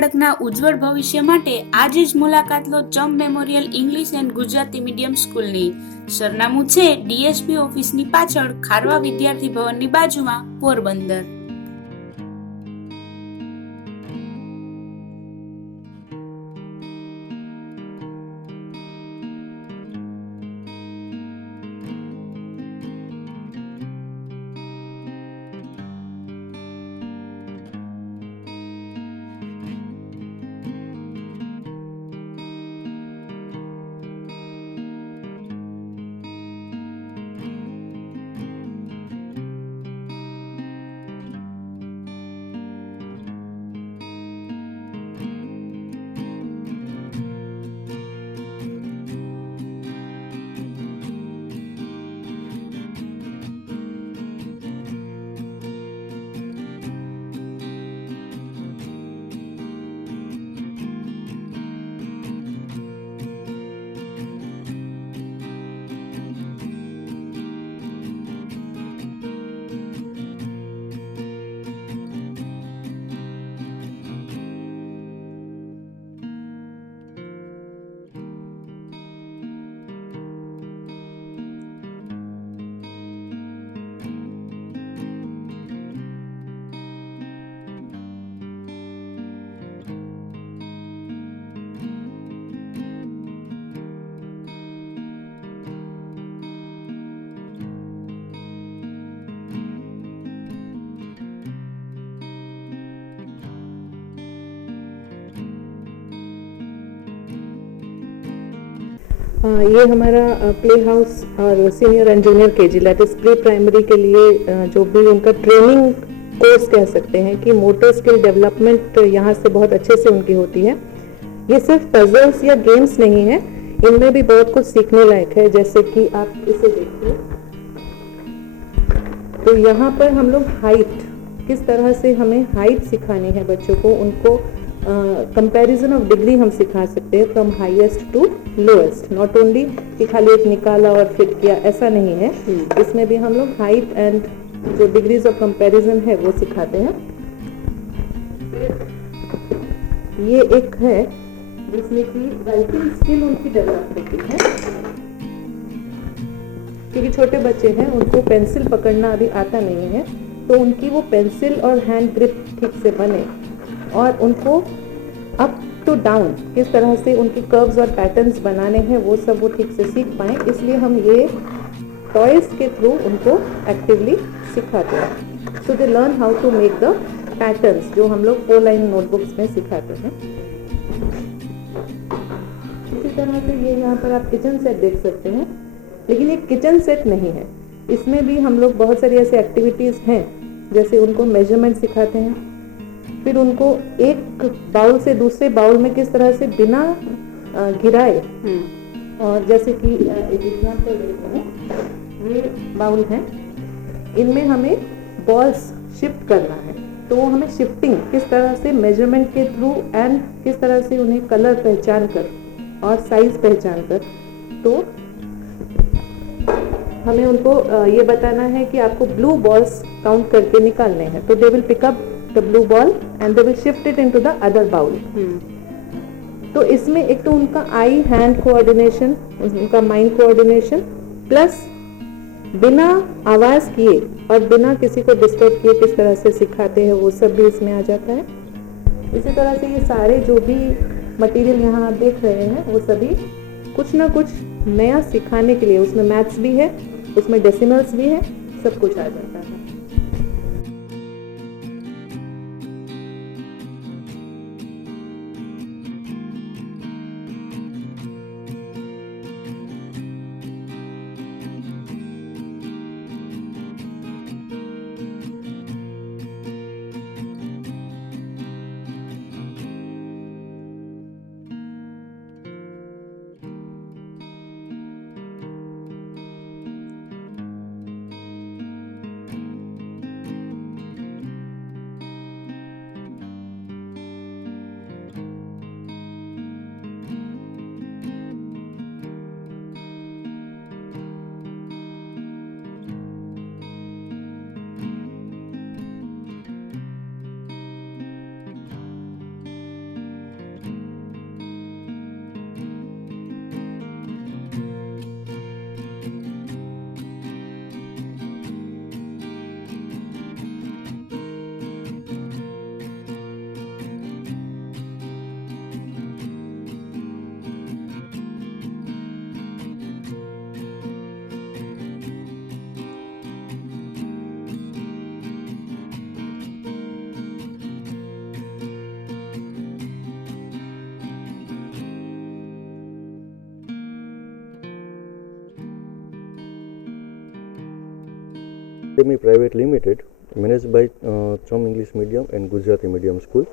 બાળકના ઉજ્જવળ ભવિષ્ય માટે આજે જ મુલાકાત લો ચમ memorial English and Gujarati medium સ્કૂલની. સરનામું છે ડીએસપી ઓફિસની પાછળ, ખારવા વિદ્યાર્થી ભવનની બાજુમાં, પોરબંદર. ये हमारा प्ले हाउस और senior and junior KG that is pre primary के लिए जो भी उनका ट्रेनिंग कोर्स कह सकते हैं कि मोटर स्किल डेवलपमेंट यहाँ से बहुत अच्छे से उनकी होती है. ये सिर्फ पजल्स या गेम्स नहीं है, इनमें भी बहुत कुछ सीखने लायक है. जैसे कि आप इसे देखिए तो यहाँ पर हम लोग हाइट, किस तरह से हमें हाइट सिखानी है बच्चों को, उनको कंपैरिजन ऑफ डिग्री हम सिखा सकते हैं from highest to lowest. Not only कि खाली एक निकाला और फिट किया, ऐसा नहीं है. इसमें भी हम लोग हाइट एंड जो डिग्रीज ऑफ कंपैरिजन है वो सिखाते हैं. ये एक है जिसमें कि राइटिंग स्किल उनकी डेवलप होती है, क्योंकि छोटे बच्चे हैं, उनको पेंसिल पकड़ना अभी आता नहीं है, तो उनकी वो पेंसिल और हैंड ग्रिप ठीक से बने और उनको अप टू डाउन किस तरह से उनकी कर्व्स और पैटर्न्स बनाने हैं वो सब वो ठीक से सीख पाएँ. इसलिए हम ये टॉयज के थ्रू उनको एक्टिवली सिखाते हैं. So they learn how to make the patterns, जो हम लोग 4 लाइन नोटबुक्स में सिखाते हैं. इसी तरह से ये यहाँ पर आप किचन सेट देख सकते हैं, लेकिन ये किचन सेट नहीं है. इसमें भी हम लोग बहुत सारी ऐसी एक्टिविटीज़ हैं, जैसे उनको मेजरमेंट सिखाते हैं, फिर उनको एक बाउल से दूसरे बाउल में किस तरह से बिना गिराए, और जैसे कि एक एग्जाम्पल देते हैं, ये बाउल हैं, इनमें हमें बॉल्स शिफ्ट करना है, तो वो हमें शिफ्टिंग किस तरह से मेजरमेंट के थ्रू एंड किस तरह से उन्हें कलर पहचान कर और साइज पहचान कर, तो हमें उनको ये बताना है कि आपको ब्लू बॉल्स काउंट करके निकालने हैं. तो they will pick up the blue ball and they will shift it into the other bowl. तो इसमें एक तो उनका आई हैंड कोऑर्डिनेशन, उनका माइंड कोऑर्डिनेशन, प्लस बिना आवाज किए और बिना किसी को डिस्टर्ब किए किस तरह से सिखाते हैं वो सब भी इसमें आ जाता है. इसी तरह से ये सारे जो भी मटेरियल यहाँ आप देख रहे हैं वो सभी कुछ ना कुछ नया सिखाने के लिए, उसमें मैथ्स भी है, उसमें डेसिमल्स भी है, सब कुछ आ जाता है. Academy private limited, manage by ચમ English medium and Gujarati medium school.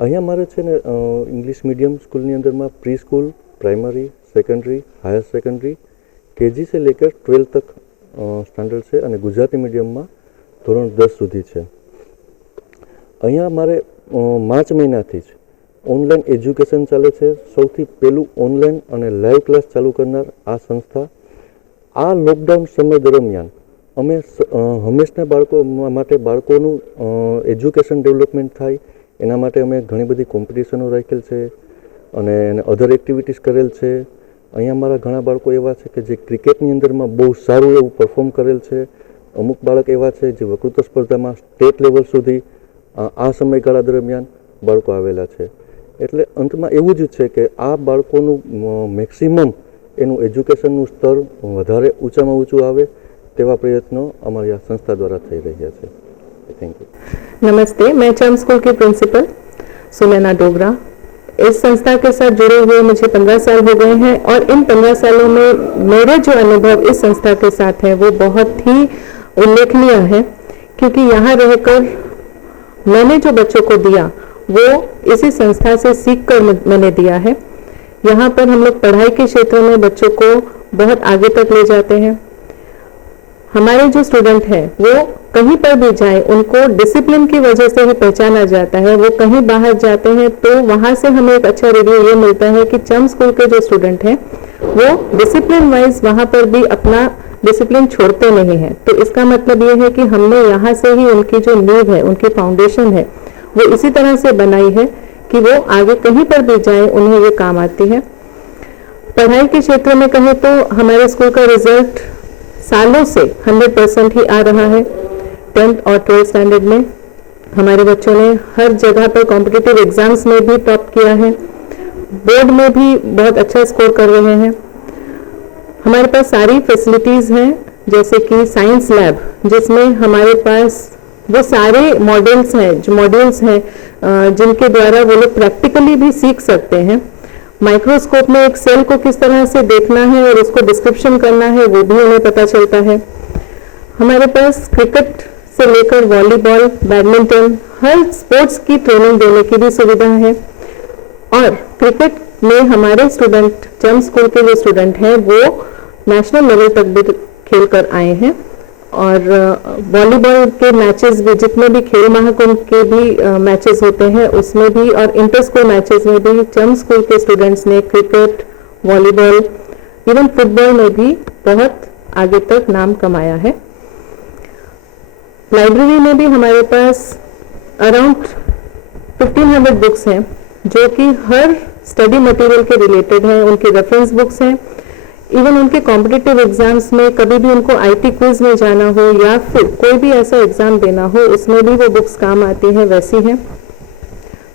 અહીંયા મારે છે ને ઇંગ્લિશ મીડિયમ સ્કૂલની અંદરમાં pre school, primary, secondary, higher secondary, KG से लेकर 12 तक स्टैंडर्ड है और गुजराती मीडियम में धोरण 10 सुधी है. अहींया मारे मार्च महीनाथी ज ऑनलाइन एज्युकेशन चाले छे. सौथी पहेलुं ऑनलाइन और लाइव क्लास चालू करनार आ संस्था. आ लॉकडाउन समय दरमियान अमे हमेशा बाळकोनुं एज्युकेशन डेवलपमेंट थाय एना माटे अमे घणी बधी कॉम्पिटिशनो राखेल छे અને અધર એક્ટિવિટીઝ કરેલ છે. અહીંયા મારા ઘણા બાળકો એવા છે કે જે ક્રિકેટની અંદરમાં બહુ સારું એવું પરફોર્મ કરેલ છે. અમુક બાળક એવા છે જે વક્તૃત્વ સ્પર્ધામાં સ્ટેટ લેવલ સુધી આ સમયગાળા દરમિયાન બાળકો આવેલા છે. એટલે અંતમાં એવું જ છે કે આ બાળકોનું મેક્સિમમ એનું એજ્યુકેશનનું સ્તર વધારે ઊંચામાં ઊંચું આવે તેવા પ્રયત્નો અમારી આ સંસ્થા દ્વારા થઈ રહ્યા છે. Thank you. नमस्ते, मैं चम स्कूल की प्रिंसिपल सुनैना डोगरा. इस संस्था के साथ जुड़े हुए मुझे 15 साल हो गए हैं और इन 15 सालों में मेरे जो अनुभव इस संस्था के साथ है वो बहुत ही उल्लेखनीय है, क्योंकि यहाँ रहकर मैंने जो बच्चों को दिया वो इसी संस्था से सीखकर मैंने दिया है. यहाँ पर हम लोग पढ़ाई के क्षेत्र में बच्चों को बहुत आगे तक ले जाते हैं. हमारे जो स्टूडेंट हैं वो कहीं पर भी जाए उनको डिसिप्लिन की वजह से ही पहचाना जाता है. वो कहीं बाहर जाते हैं तो वहाँ से हमें एक अच्छा रिव्यू ये मिलता है कि चम स्कूल के जो स्टूडेंट हैं वो डिसिप्लिन वाइज वहाँ पर भी अपना डिसिप्लिन छोड़ते नहीं हैं. तो इसका मतलब ये है कि हमने यहाँ से ही उनकी जो नींव है, उनकी फाउंडेशन है, वो इसी तरह से बनाई है कि वो आगे कहीं पर भी जाए उन्हें ये काम आती है. पढ़ाई के क्षेत्र में कहें तो हमारे स्कूल का रिजल्ट सालों से 100% ही आ रहा है. 10th और 12th स्टैंडर्ड में हमारे बच्चों ने हर जगह पर कॉम्पिटिटिव एग्जाम्स में भी टॉप किया है. बोर्ड में भी बहुत अच्छा स्कोर कर रहे हैं. हमारे पास सारी फैसिलिटीज़ हैं, जैसे कि साइंस लैब जिसमें हमारे पास वो सारे मॉड्यूल्स हैं जिनके द्वारा वो लोग प्रैक्टिकली भी सीख सकते हैं. माइक्रोस्कोप में एक सेल को किस तरह से देखना है और उसको डिस्क्रिप्शन करना है वो भी उन्हें पता चलता है. हमारे पास क्रिकेट से लेकर वॉलीबॉल, बैडमिंटन, हर स्पोर्ट्स की ट्रेनिंग देने की भी सुविधा है. और क्रिकेट में हमारे स्टूडेंट, चम स्कूल के जो स्टूडेंट हैं वो नेशनल लेवल तक भी खेल कर आए हैं. और वॉलीबॉल के मैचेस भी, जितने भी खेल महाकुंभ के भी मैचेस होते हैं उसमें भी, और इंटर स्कूल मैचेस में भी चम स्कूल के स्टूडेंट्स ने क्रिकेट, वॉलीबॉल, इवन फुटबॉल में भी बहुत आगे तक नाम कमाया है. लाइब्रेरी में भी हमारे पास अराउंड 1500 बुक्स हैं जो कि हर स्टडी मटेरियल के रिलेटेड हैं. उनके रेफरेंस बुक्स हैं. इवन उनके कॉम्पिटिटिव एग्जाम्स में कभी भी उनको आईटी क्विज में जाना हो या फिर कोई भी ऐसा एग्जाम देना हो उसमें भी वो बुक्स काम आती हैं, वैसी हैं.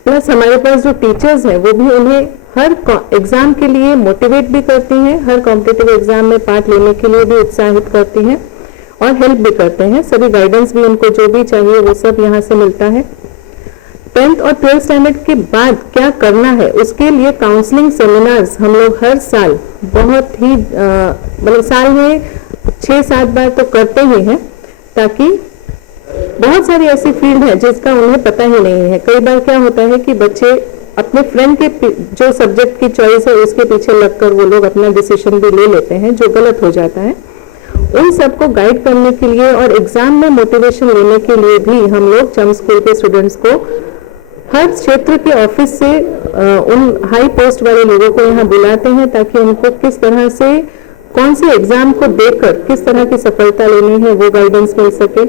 प्लस हमारे पास जो टीचर्स हैं वो भी उन्हें हर एग्जाम के लिए मोटिवेट भी करती हैं, हर कॉम्पिटिटिव एग्जाम में पार्ट लेने के लिए भी उत्साहित करती हैं और हेल्प भी करते हैं. सभी गाइडेंस भी उनको जो भी चाहिए वो सब यहाँ से मिलता है. 10th और 12th स्टैंडर्ड के बाद क्या करना है उसके लिए काउंसलिंग सेमिनार्स हम लोग हर साल बहुत ही मतलब साल में 6-7 बार तो करते ही हैं, ताकि बहुत सारी ऐसी फील्ड है जिसका उन्हें पता ही नहीं है. कई बार क्या होता है कि बच्चे अपने फ्रेंड के जो सब्जेक्ट की चॉइस है उसके पीछे लगकर वो लोग अपना डिसीजन भी ले लेते हैं, जो गलत हो जाता है. उन सबको गाइड करने के लिए और एग्जाम में मोटिवेशन लेने के लिए भी हम लोग चम स्कूल के स्टूडेंट्स को हर क्षेत्र के ऑफिस से उन हाई पोस्ट वाले लोगों को यहाँ बुलाते हैं, ताकि उनको किस तरह से कौन से एग्जाम को देकर किस तरह की सफलता लेनी है वो गाइडेंस मिल सके.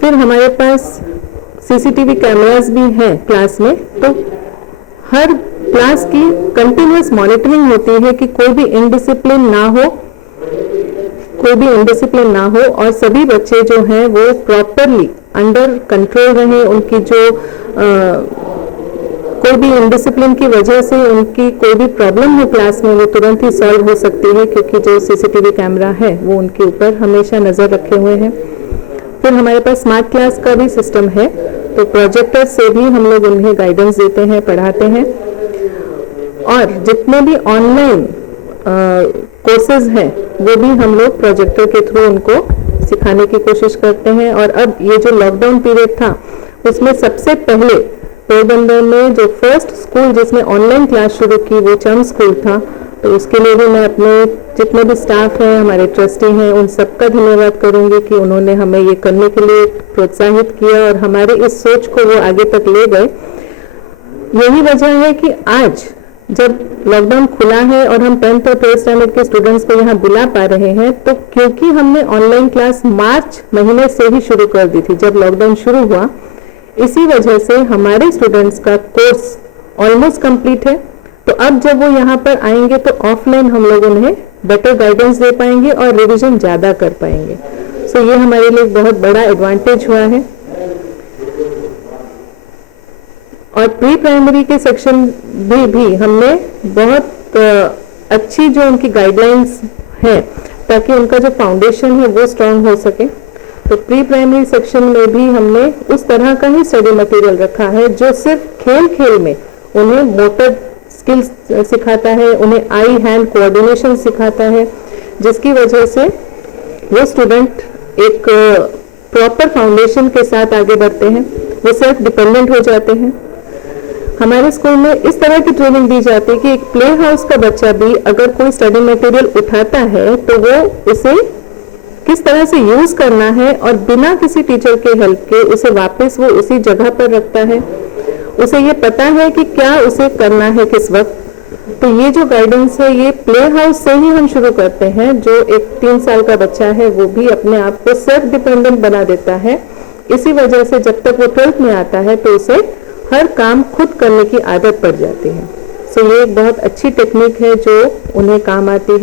फिर हमारे पास सीसीटीवी कैमरास भी हैं क्लास में, तो हर क्लास की कंटिन्यूअस मॉनिटरिंग होती है कि कोई भी इनडिसिप्लिन ना हो और सभी बच्चे जो हैं वो प्रॉपरली अंडर कंट्रोल रहे. उनकी जो कोई भी इनडिसिप्लिन की वजह से उनकी कोई भी प्रॉब्लम हो क्लास में वो तुरंत ही सॉल्व हो सकती है, क्योंकि जो सीसीटीवी कैमरा है वो उनके ऊपर हमेशा नज़र रखे हुए हैं. फिर हमारे पास स्मार्ट क्लास का भी सिस्टम है, तो प्रोजेक्टर से भी हम लोग उन्हें गाइडेंस देते हैं, पढ़ाते हैं. और जितने भी ऑनलाइन कोर्सेज हैं वो भी हम लोग प्रोजेक्टर के थ्रू उनको सिखाने की कोशिश करते हैं। और अब ये जो लॉकडाउन पीरियड था उसमें सबसे पहले पोरबंदर में जो फर्स्ट स्कूल जिसने ऑनलाइन क्लास शुरू की वो चम स्कूल था। तो उसके लिए भी मैं अपने जितने भी स्टाफ हैं, हमारे ट्रस्टी हैं, उन सबका धन्यवाद करूंगी कि उन्होंने हमें ये करने के लिए प्रोत्साहित किया और हमारे इस सोच को वो आगे तक ले गए। यही वजह है कि आज जब लॉकडाउन खुला है और हम 10th और 12th स्टैंडर्ड के स्टूडेंट्स को यहाँ बुला पा रहे हैं, तो क्योंकि हमने ऑनलाइन क्लास मार्च महीने से ही शुरू कर दी थी जब लॉकडाउन शुरू हुआ, इसी वजह से हमारे स्टूडेंट्स का कोर्स ऑलमोस्ट कंप्लीट है। तो अब जब वो यहाँ पर आएंगे तो ऑफलाइन हम लोग उन्हें बेटर गाइडेंस दे पाएंगे और रिवीजन ज़्यादा कर पाएंगे। सो ये हमारे लिए बहुत बड़ा एडवांटेज हुआ है। और प्री प्राइमरी के सेक्शन भी हमने बहुत अच्छी जो उनकी गाइडलाइंस है ताकि उनका जो फाउंडेशन है वो स्ट्रांग हो सके। तो प्री प्राइमरी सेक्शन में भी हमने उस तरह का ही स्टडी मटेरियल रखा है जो सिर्फ खेल खेल में उन्हें मोटर स्किल्स सिखाता है, उन्हें आई हैंड कोऑर्डिनेशन सिखाता है, जिसकी वजह से वो स्टूडेंट एक प्रॉपर फाउंडेशन के साथ आगे बढ़ते हैं, वो सेल्फ डिपेंडेंट हो जाते हैं। हमारे स्कूल में इस तरह की ट्रेनिंग दी जाती है कि एक प्ले हाउस का बच्चा भी अगर कोई स्टडी मटेरियल उठाता है तो वो उसे किस तरह से यूज करना है और बिना किसी टीचर के हेल्प के उसे वापस वो उसी जगह पर रखता है। उसे ये पता है कि क्या उसे करना है किस वक्त। तो ये जो गाइडेंस है ये प्ले हाउस से ही हम शुरू करते हैं। जो एक 3 साल का बच्चा है वो भी अपने आप को सेल्फ डिपेंडेंट बना देता है। इसी वजह से जब तक वो 12th में आता है तो उसे हर काम खुद करने की आदत पड़ जाती है। सो ये एक बहुत अच्छी टेक्निक है जो उन्हें काम आती है।